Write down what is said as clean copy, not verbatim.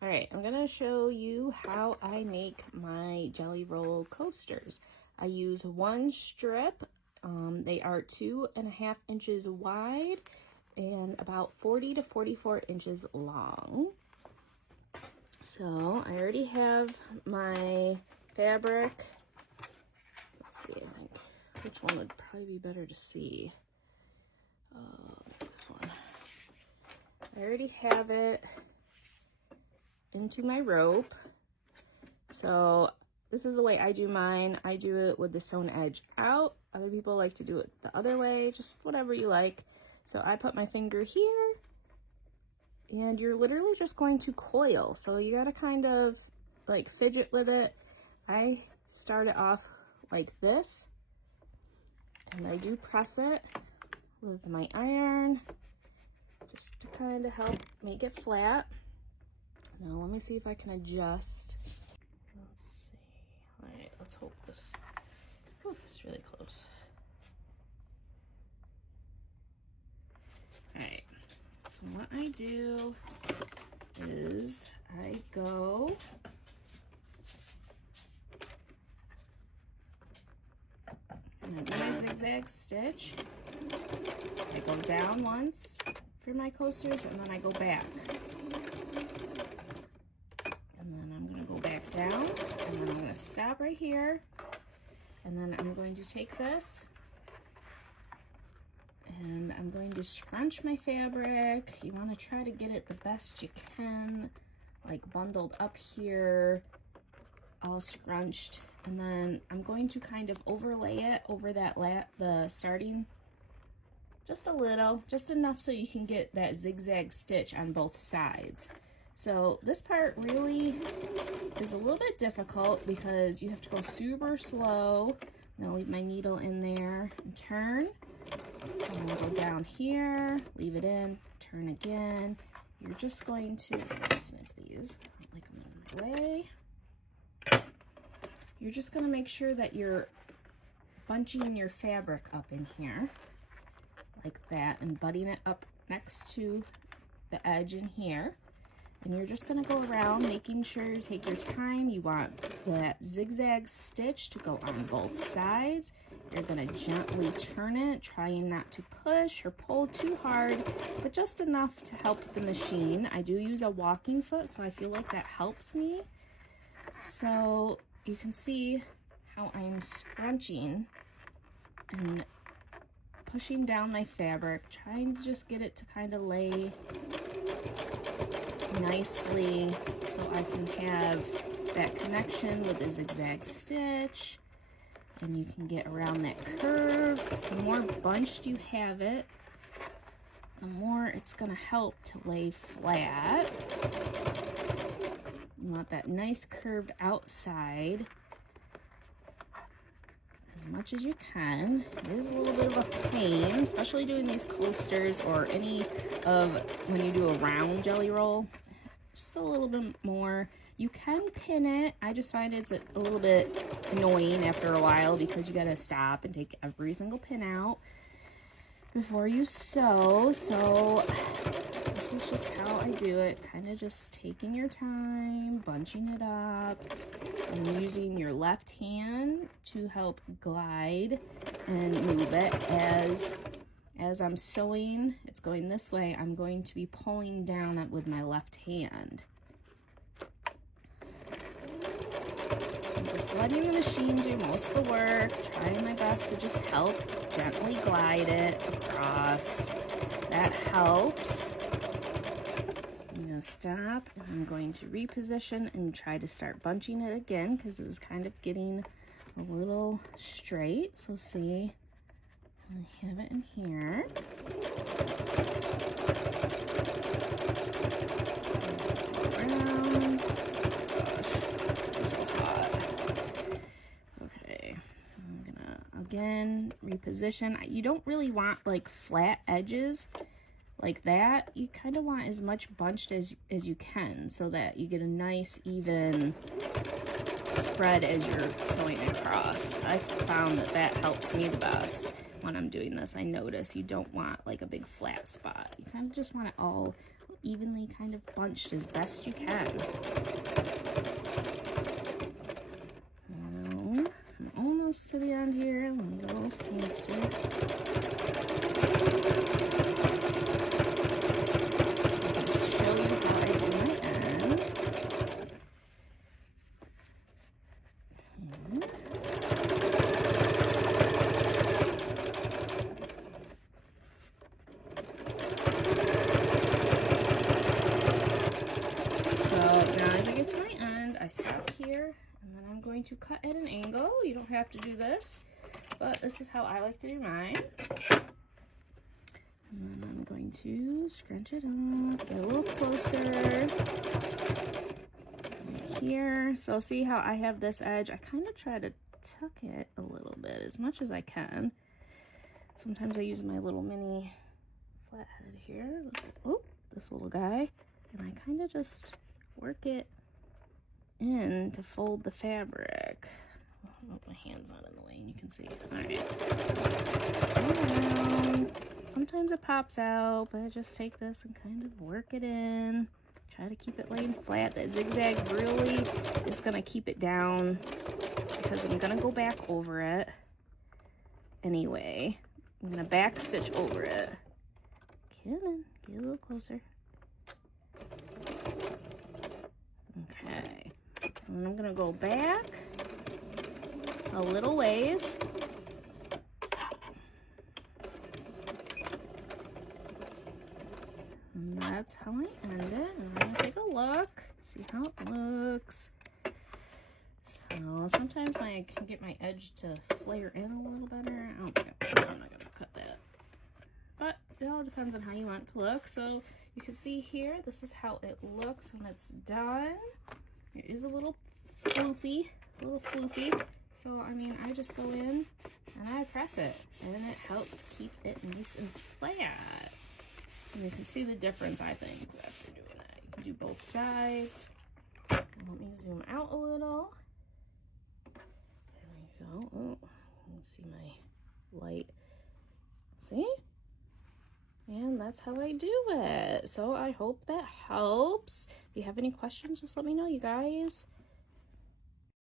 All right, I'm gonna show you how I make my jelly roll coasters. I use one strip. They are 2.5 inches wide and about 40 to 44 inches long. So I already have my fabric. Let's see, I think which one would probably be better to see. This one. I already have it into my rope. So this is the way I do mine. I do it with the sewn edge out. Other people like to do it the other way, just whatever you like. So I put my finger here and you're literally just going to coil. So you gotta kind of like fidget with it. I start it off like this and I do press it with my iron just to kind of help make it flat. Now let me see if I can adjust. Let's see. All right, let's hope this. Oh, it's really close. All right. So what I do is I go and do my zigzag stitch. I go down once for my coasters and then I go back. And then I'm going to go back down and then I'm going to stop right here. And then I'm going to take this and I'm going to scrunch my fabric. You want to try to get it the best you can, like bundled up here, all scrunched. And then I'm going to kind of overlay it over that the starting, just a little, just enough so you can get that zigzag stitch on both sides. So this part really is a little bit difficult because you have to go super slow. I'm gonna leave my needle in there and turn. I'm gonna go down here, leave it in, turn again. You're just going to snip these, I don't like them in my way. You're just gonna make sure that you're bunching your fabric up in here like that and butting it up next to the edge in here. And you're just gonna go around making sure you take your time. You want that zigzag stitch to go on both sides. You're gonna gently turn it, trying not to push or pull too hard, but just enough to help the machine. I do use a walking foot, so I feel like that helps me. So you can see how I'm scrunching and pushing down my fabric, trying to just get it to kind of lay nicely so I can have that connection with the zigzag stitch and you can get around that curve. The more bunched you have it, the more it's going to help to lay flat. You want that nice curved outside as much as you can. It is a little bit of a pain, especially doing these coasters or any of when you do a round jelly roll. Just a little bit more. You can pin it. I just find it's a little bit annoying after a while because you gotta stop and take every single pin out before you sew. So this is just how I do it. Kind of just taking your time, bunching it up, and using your left hand to help glide and move it as I'm sewing. It's going this way. I'm going to be pulling down it with my left hand. I'm just letting the machine do most of the work, trying my best to just help gently glide it across. That helps. I'm going to stop and I'm going to reposition and try to start bunching it again because it was kind of getting a little straight. So see, I have it in here. Around. It's so hot. Okay, I'm gonna again reposition. You don't really want like flat edges like that. You kind of want as much bunched as you can so that you get a nice even spread as you're sewing across. I found that helps me the best when I'm doing this. I notice you don't want like a big flat spot. You kind of just want it all evenly kind of bunched as best you can. Now, I'm almost to the end here. I'm gonna go a little faster. Show you how I do my end. So now as I get to my end, I stop here and then I'm going to cut at an angle. You don't have to do this, but this is how I like to do mine. And then I'm going to scrunch it up, get a little closer right here. So see how I have this edge? I kind of try to tuck it a little bit as much as I can. Sometimes I use my little mini flathead here. Oh, this little guy. And I kind of just work it in to fold the fabric. Oh, my hand's not in the way and you can see. All right. Sometimes it pops out, but I just take this and kind of work it in. Try to keep it laying flat. That zigzag really is going to keep it down because I'm going to go back over it anyway. I'm going to back stitch over it. Come on, get a little closer. Okay. And then I'm going to go back a little ways. And that's how I end it. And I'm going to take a look, see how it looks. So sometimes I can get my edge to flare in a little better. I'm not going to cut that. But it all depends on how you want it to look. So you can see here, this is how it looks when it's done. It is a little floofy, So, I mean, I just go in and I press it, and it helps keep it nice and flat. And you can see the difference, I think, after doing that. You can do both sides. Let me zoom out a little. There we go. Oh, you can see my light. See? And that's how I do it. So I hope that helps. If you have any questions, just let me know, you guys.